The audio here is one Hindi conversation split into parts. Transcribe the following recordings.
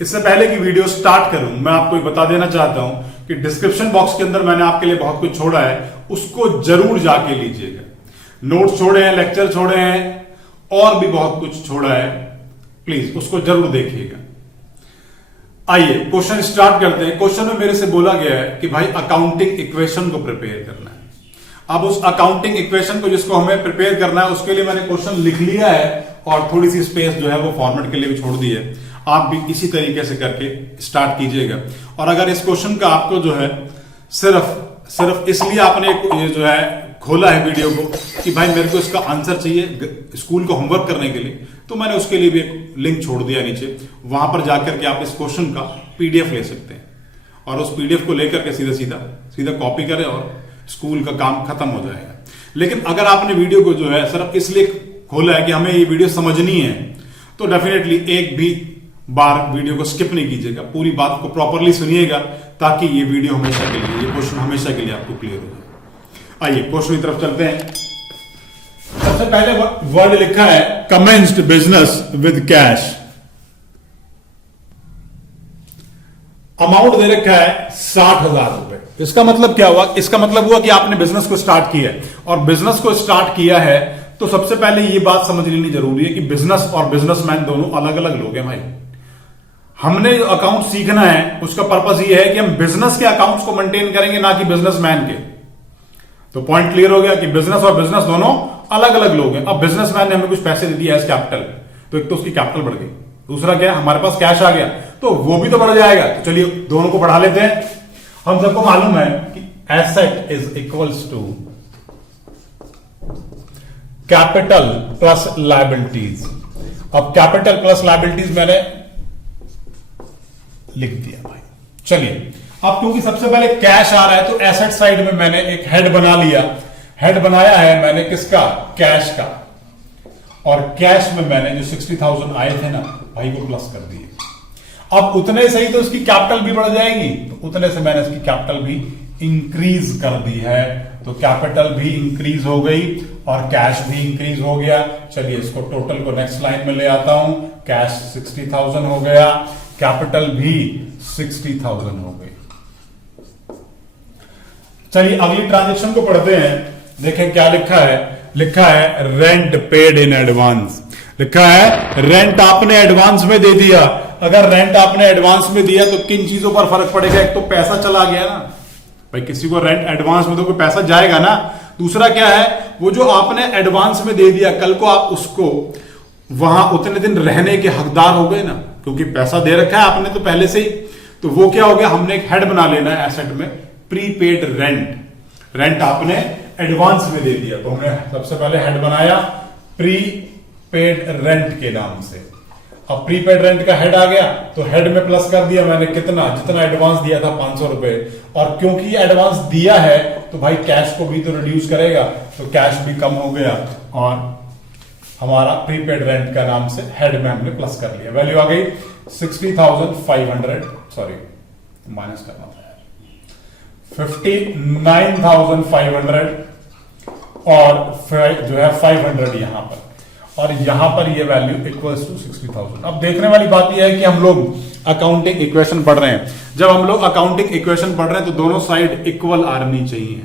इससे पहले की वीडियो स्टार्ट करूं, मैं आपको ये बता देना चाहता हूं कि डिस्क्रिप्शन बॉक्स के अंदर मैंने आपके लिए बहुत कुछ छोड़ा है, उसको जरूर जाके लीजिएगा। नोट्स छोड़े हैं, लेक्चर छोड़े हैं और भी बहुत कुछ छोड़ा है, प्लीज उसको जरूर देखिएगा। आइए क्वेश्चन स्टार्ट करते हैं। क्वेश्चन में मेरे से बोला गया है कि भाई अकाउंटिंग इक्वेशन को प्रिपेयर करना है। अब उस अकाउंटिंग इक्वेशन को जिसको हमें प्रिपेयर करना है उसके लिए मैंने क्वेश्चन लिख लिया है और थोड़ी सी स्पेस जो है वो फॉर्मेट के लिए भी छोड़ दी है। आप भी इसी तरीके से करके स्टार्ट कीजिएगा। और अगर इस क्वेश्चन का आपको जो है सिर्फ इसलिए आपने ये जो है खोला है वीडियो को कि भाई मेरे को इसका आंसर चाहिए स्कूल का होमवर्क करने के लिए, तो मैंने उसके लिए भी एक लिंक छोड़ दिया नीचे। वहां पर जाकर के आप इस क्वेश्चन का पीडीएफ ले सकते हैं और उस पीडीएफ को लेकर के सीधा कॉपी करें और स्कूल का काम खत्म हो जाएगा। लेकिन अगर आपने वीडियो को जो है सिर्फ इसलिए खोला है कि हमें ये वीडियो समझनी है, तो डेफिनेटली एक भी बार वीडियो को स्किप नहीं कीजिएगा, पूरी बात को प्रॉपरली सुनिएगा ताकि ये वीडियो हमेशा के लिए, ये क्वेश्चन हमेशा के लिए आपको क्लियर हो जाए। आइए क्वेश्चन की तरफ चलते हैं। सबसे पहले वर्ड लिखा है commenced business with cash. Amount दे रखा है 60,000 रुपए। इसका मतलब क्या हुआ? इसका मतलब हुआ कि आपने बिजनेस को स्टार्ट किया है, और बिजनेस को स्टार्ट किया है तो सबसे पहले ये बात समझ लेनी जरूरी है कि बिजनेस और बिजनेसमैन दोनों अलग अलग लोग हैं भाई। हमने जो अकाउंट सीखना है उसका पर्पस ये है कि हम बिजनेस के अकाउंट्स को मेंटेन करेंगे, ना कि बिजनेसमैन के। तो पॉइंट क्लियर हो गया कि बिजनेस और बिजनेस दोनों अलग अलग लोग हैं। अब बिजनेसमैन ने हमें कुछ पैसे दे दिए एज कैपिटल, तो एक तो उसकी कैपिटल बढ़ गई, दूसरा क्या है हमारे पास कैश आ गया तो वो भी तो बढ़ जाएगा। तो चलिए दोनों को बढ़ा लेते हैं। हम सबको मालूम है कि asset is equals to capital plus liabilities. अब कैपिटल प्लस लायबिलिटीज मैंने लिख दिया भाई। चलिए अब क्योंकि सबसे पहले कैश आ रहा है तो एसेट साइड में मैंने एक हेड बना लिया। हेड बनाया है मैंने किसका? कैश का। और कैश में मैंने जो 60,000 आए थे ना भाई को प्लस कर दिए। अब उतने से ही तो उसकी कैपिटल भी बढ़ जाएगी, तो उतने से मैंने इसकी कैपिटल भी इंक्रीज कर दी है। तो कैपिटल भी इंक्रीज हो गई और कैश भी इंक्रीज हो गया। चलिए इसको टोटल को नेक्स्ट लाइन में ले आता हूं। कैश 60,000 हो गया, कैपिटल भी 60,000 हो गई। चलिए अगली ट्रांजेक्शन को पढ़ते हैं। देखें क्या लिखा है। लिखा है रेंट पेड इन एडवांस। लिखा है रेंट आपने एडवांस में दे दिया। अगर रेंट आपने एडवांस में दिया तो किन चीजों पर फर्क पड़ेगा? एक तो पैसा चला गया ना भाई, किसी को रेंट एडवांस में तो कोई पैसा जाएगा ना। दूसरा क्या है, वो जो आपने एडवांस में दे दिया कल को आप उसको वहां उतने दिन रहने के हकदार हो गए ना, क्योंकि पैसा दे रखा है आपने तो पहले से ही। तो वो क्या हो गया, हमने एक हेड बना लेना है एसेट में, प्रीपेड रेंट। रेंट आपने एडवांस में दे दिया तो हमने सबसे पहले हेड बनाया प्रीपेड रेंट के नाम से। अब प्रीपेड रेंट का हेड आ गया तो हेड में प्लस कर दिया मैंने कितना, जितना एडवांस दिया था 500 रुपए। और क्योंकि एडवांस दिया है तो भाई कैश को भी तो रिड्यूस करेगा, तो कैश भी कम हो गया और हमारा प्रीपेड रेंट का नाम से हेड में हमने प्लस कर लिया। वैल्यू आ गई 60,500, सॉरी माइनस करना था यार, 59,500 और जो है 500 यहां पर, और यहां पर ये वैल्यू इक्वल्स टू 60,000। अब देखने वाली बात यह है कि हम लोग अकाउंटिंग इक्वेशन पढ़ रहे हैं। जब हम लोग अकाउंटिंग इक्वेशन पढ़ रहे हैं तो दोनों साइड इक्वल आनी चाहिए,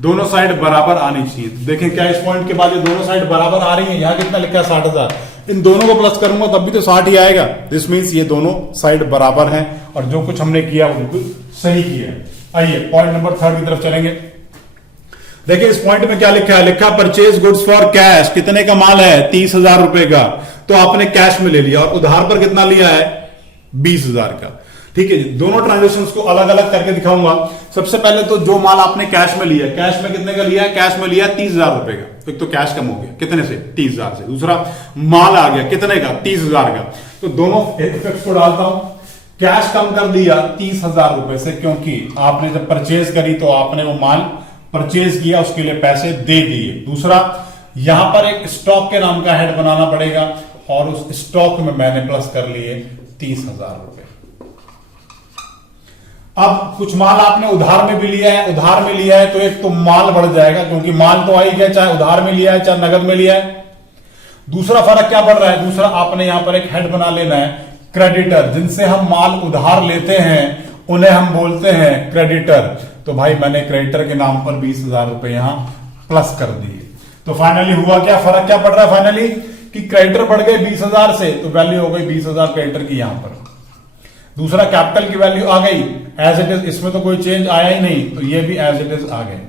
दोनों साइड बराबर आनी चाहिए। तो देखें क्या इस पॉइंट के बाद ये दोनों साइड बराबर आ रही है। यहां कितना लिखा है 60,000, इन दोनों को प्लस करूंगा तब भी तो 60 ही आएगा। दिस मींस ये दोनों साइड बराबर हैं और जो कुछ हमने किया वो बिल्कुल सही किया है। आइए पॉइंट नंबर 3 की तरफ चलेंगे। देखिए इस पॉइंट में क्या लिखा है। लिखा परचेज गुड्स फॉर कैश। कितने का माल है? 30,000 रुपए का। तो आपने कैश में ले लिया और उधार पर कितना लिया है? 20,000 का। ठीक है जी, दोनों ट्रांजेक्शंस को अलग अलग करके दिखाऊंगा। सबसे पहले तो जो माल आपने कैश में लिया, कैश में कितने का लिया है? कैश में लिया 30,000 रुपए का। एक तो कैश कम हो गया कितने से? 30,000 से। दूसरा माल आ गया कितने का? 30,000 का। तो दोनों इफेक्ट्स को डालता हूं। कैश कम कर दिया 30,000 रुपए से, क्योंकि आपने जब परचेज करी तो आपने वो माल परचेज किया, उसके लिए पैसे दे दिए। दूसरा यहां पर एक स्टॉक के नाम का हेड बनाना पड़ेगा और उस स्टॉक में मैंने प्लस कर लिए 30,000 रुपए। अब कुछ माल आपने उधार में भी लिया है, उधार में लिया है तो एक तो माल बढ़ जाएगा, क्योंकि माल तो आ ही गया, चाहे उधार में लिया है चाहे नगद में लिया है। दूसरा फर्क क्या पड़ रहा है? दूसरा आपने यहां पर एक हेड बना लेना है क्रेडिटर, जिनसे हम माल उधार लेते हैं उन्हें हम बोलते हैं क्रेडिटर। तो भाई मैंने क्रेडिटर के नाम पर 20,000 रुपए यहां प्लस कर दिए। तो फाइनली हुआ क्या, फर्क क्या पड़ रहा है फाइनली कि क्रेडिटर बढ़ गए 20,000 से, तो वैल्यू हो गई 20,000 क्रेडिटर की यहां पर। दूसरा कैपिटल की वैल्यू आ गई एज इट इज, इसमें तो कोई चेंज आया ही नहीं, तो ये भी एज इट इज आ गए।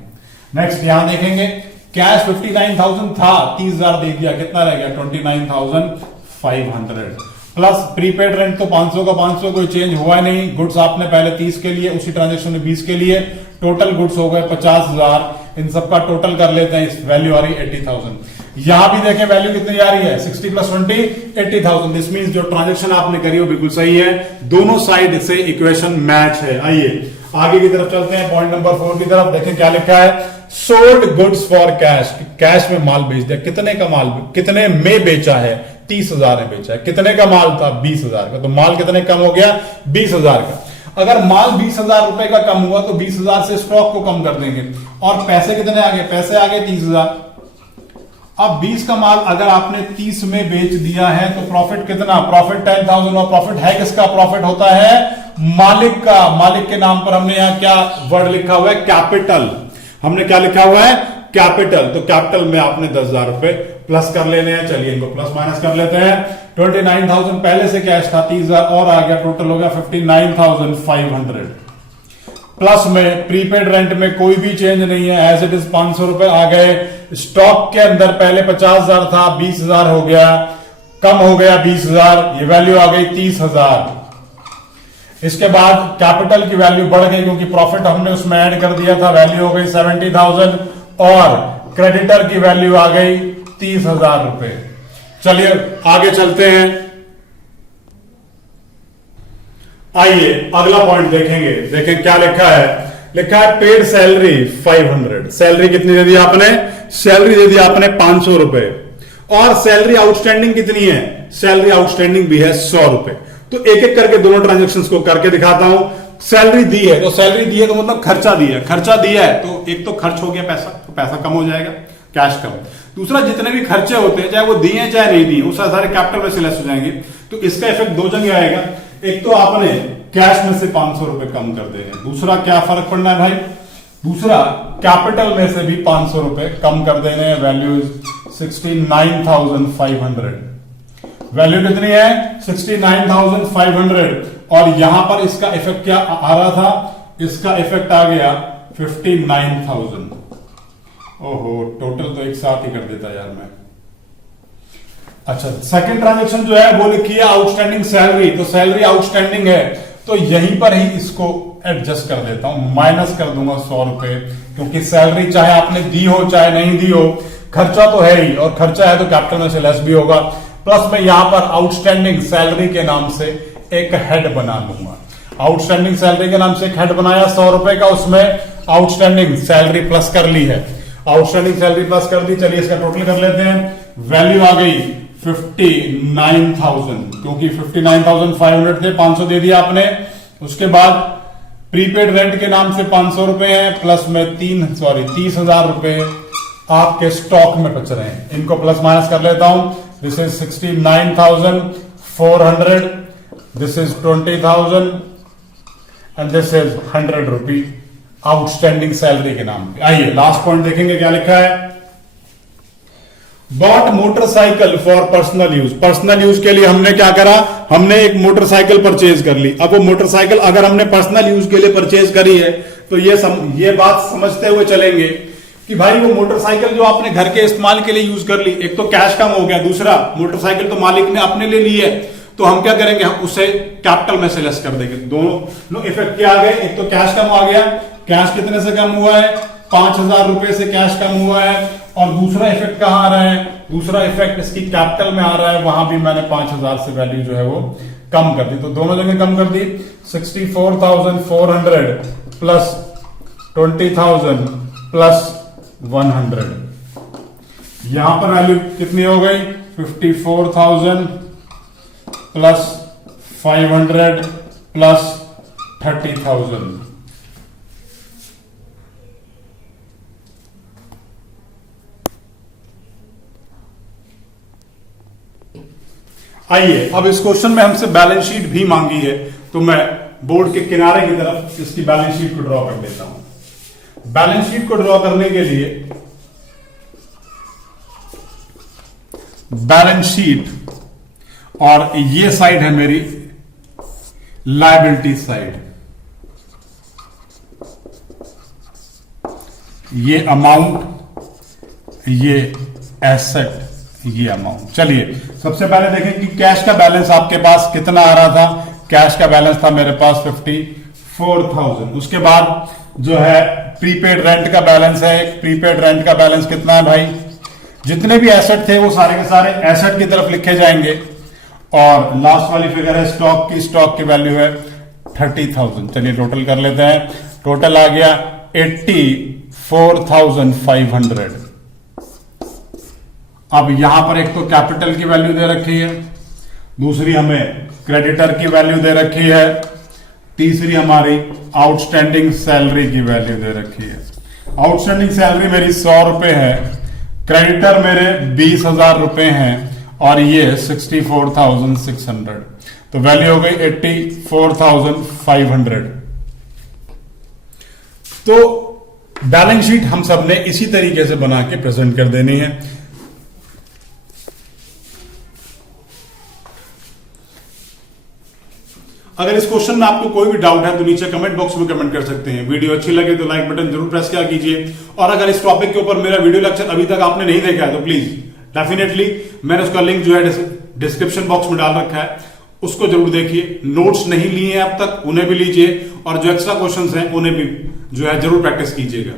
नेक्स्ट यहां देखेंगे कैश 59,000 था, 30,000 दे दिया, कितना रह गया 29,500 प्लस प्रीपेड रेंट तो 500 का 500, कोई चेंज हुआ नहीं। गुड्स आपने पहले 30 के लिए, उसी ट्रांजेक्शन में 20 के लिए, टोटल गुड्स हो गए 50,000। इन सबका टोटल कर लेते हैं, इस वैल्यू आ रही 80,000। यहां भी देखें वैल्यू कितनी आ रही है 60 प्लस 20 80,000। दिस मींस जो ट्रांजेक्शन आपने करी वो बिल्कुल सही है, दोनों साइड से इक्वेशन मैच है। आइए आगे की तरफ चलते हैं, पॉइंट नंबर 4 की तरफ। देखें क्या लिखा है, sold goods for cash, cash में माल बेच दिया। कितने का माल, कितने में बेचा है, 30,000 में बेचा है। कितने का माल था, 20,000 का, तो माल कितने कम हो गया 20,000 का। अगर माल 20,000 रुपए का कम हुआ तो 20,000 से स्टॉक को कम कर देंगे, और पैसे कितने आ गए, पैसे आ गए 30,000। अब 20 का माल अगर आपने 30 में बेच दिया है तो प्रॉफिट कितना, प्रॉफिट 10,000। और प्रॉफिट है किसका, प्रॉफिट होता है मालिक का। मालिक के नाम पर हमने यहां क्या वर्ड लिखा हुआ है, कैपिटल। हमने क्या लिखा हुआ है, कैपिटल। तो कैपिटल में आपने 10,000 रुपए प्लस कर लेने हैं। चलिए इनको प्लस माइनस कर लेते हैं। 29,000 पहले से कैश था, 30,000 और आ गया, टोटल हो गया 59,500। प्लस में प्रीपेड रेंट में कोई भी चेंज नहीं है, एज इट इज 500 रुपए आ गए। स्टॉक के अंदर पहले 50,000 था, 20,000 हो गया, कम हो गया 20,000, ये वैल्यू आ गई 30,000। इसके बाद कैपिटल की वैल्यू बढ़ गई क्योंकि प्रॉफिट हमने उसमें ऐड कर दिया था, वैल्यू हो गई 70,000, और क्रेडिटर की वैल्यू आ गई 30,000 रुपए। चलिए आगे चलते हैं, आइए अगला पॉइंट देखेंगे। देखें क्या लिखा है, लिखा है पेड सैलरी 500। सैलरी कितनी दे दी आपने, सैलरी दे दी आपने 500 रुपए, और सैलरी आउटस्टैंडिंग कितनी है, सैलरी आउटस्टैंडिंग भी है 100 रुपए। तो एक एक करके दोनों ट्रांजेक्शंस को करके दिखाता हूं। सैलरी दी है तो सैलरी दी है तो मतलब खर्चा दिया है, खर्चा दिया है तो एक तो खर्च हो गया पैसा, तो पैसा कम हो जाएगा, कैश कम। दूसरा जितने भी खर्चे होते हैं चाहे वो दिए हैं चाहे नहीं दिए, वो सारे कैपिटल में से लेस हो जाएंगे। तो इसका इफेक्ट दो जगह आएगा, एक तो आपने कैश में से 500 रुपए कम कर देंगे, दूसरा क्या फर्क पड़ना है भाई, दूसरा कैपिटल में से भी 500 रुपए कम कर देने हैं। वैल्यू 69,500, वैल्यू कितनी है 69,500, और यहां पर इसका इफेक्ट क्या आ रहा था, इसका इफेक्ट आ गया 59,000। ओहो, टोटल तो एक साथ ही कर देता यार मैं। अच्छा, सेकंड ट्रांजेक्शन जो है वो लिखी है आउटस्टैंडिंग सैलरी, तो सैलरी आउटस्टैंडिंग है तो यहीं पर ही इसको एडजस्ट कर देता हूं, माइनस कर दूंगा 100 रुपए, क्योंकि सैलरी चाहे आपने दी हो चाहे नहीं दी हो, खर्चा तो है ही, और खर्चा है तो कैपिटल में से लेस भी होगा। प्लस में यहां पर आउटस्टैंडिंग सैलरी के नाम से एक हेड बना लूंगा। आउटस्टैंडिंग सैलरी के नाम से एक हेड बनाया 100 रुपए का, उसमें आउटस्टैंडिंग सैलरी प्लस कर ली है, आउटस्टैंडिंग सैलरी प्लस कर दी। चलिए इसका टोटल कर लेते हैं, वैल्यू आ गई 59,000, क्योंकि 59,500 थे, 500 दे दिया आपने। उसके बाद प्रीपेड रेंट के नाम से 500 रुपए है, प्लस में 30,000 रुपए आपके स्टॉक में बच रहे हैं, इनको प्लस माइनस कर लेता हूं। This is 69,400, this is 20,000 and this is 100 rupee outstanding salary के नाम पे। आइए लास्ट पॉइंट देखेंगे क्या लिखा है, bought motorcycle for personal use. Personal use के लिए हमने क्या करा, हमने एक मोटरसाइकिल परचेज कर ली। अब वो मोटरसाइकिल अगर हमने पर्सनल यूज के लिए परचेज करी है तो ये बात समझते हुए चलेंगे कि भाई वो मोटरसाइकिल जो आपने घर के इस्तेमाल के लिए यूज कर ली, एक तो कैश कम हो गया, दूसरा मोटरसाइकिल तो मालिक ने अपने लिए ली है, तो हम क्या करेंगे, हम उसे कैपिटल में से लेस कर देंगे। दोनों इफेक्ट क्या आ गए, एक तो कैश कम आ गया, कैश कितने से कम हुआ है 5,000 रुपए से कैश कम हुआ है, और दूसरा इफेक्ट कहां आ रहा है, दूसरा इफेक्ट इसकी कैपिटल में आ रहा है, वहां भी मैंने 5,000 से वैल्यू जो है वो कम कर दी, तो दोनों जगह कम कर दी। 64,400 प्लस 20,000 प्लस 100, यहां पर वैल्यू कितनी हो गई 54,000 प्लस 500 प्लस 30,000। आइए अब इस क्वेश्चन में हमसे बैलेंस शीट भी मांगी है, तो मैं बोर्ड के किनारे की तरफ इसकी बैलेंस शीट को ड्रॉ कर देता हूं। बैलेंस शीट को ड्रॉ करने के लिए बैलेंस शीट, और ये साइड है मेरी लायबिलिटी साइड, ये अमाउंट, ये एसेट, ये अमाउंट। चलिए सबसे पहले देखें कि कैश का बैलेंस आपके पास कितना आ रहा था। कैश का बैलेंस था मेरे पास 54,000। उसके बाद जो है प्रीपेड रेंट का बैलेंस है। प्रीपेड रेंट का बैलेंस कितना है भाई? जितने भी एसेट थे वो सारे के सारे एसेट की तरफ लिखे जाएंगे। और लास्ट वाली फिगर है स्टॉक की। स्टॉक की वैल्यू है 30,000। चलिए टोटल कर लेते हैं। टोटल आ गया 84,500। अब यहां पर एक तो कैपिटल की वैल्यू दे रखी है, दूसरी हमें क्रेडिटर की वैल्यू दे रखी है, तीसरी हमारी आउटस्टैंडिंग सैलरी की वैल्यू दे रखी है। आउटस्टैंडिंग सैलरी मेरी 100 रुपए है, क्रेडिटर मेरे 20,000 रुपए हैं, और ये 64,600। तो वैल्यू हो गई 84,500। तो बैलेंस शीट हम सब ने इसी तरीके से बना के प्रेजेंट कर देनी है। अगर इस क्वेश्चन में आपको कोई भी डाउट है तो नीचे कमेंट बॉक्स में कमेंट कर सकते हैं। वीडियो अच्छी लगे तो लाइक बटन जरूर प्रेस किया कीजिए, और अगर इस टॉपिक के ऊपर मेरा वीडियो लेक्चर अभी तक आपने नहीं देखा है तो प्लीज डेफिनेटली मैंने उसका लिंक जो है डिस्क्रिप्शन बॉक्स में डाल रखा है, उसको जरूर देखिए। नोट्स नहीं लिए हैं अब तक, उन्हें भी लीजिए, और जो एक्स्ट्रा क्वेश्चंस हैं उन्हें भी जो है जरूर प्रैक्टिस कीजिएगा।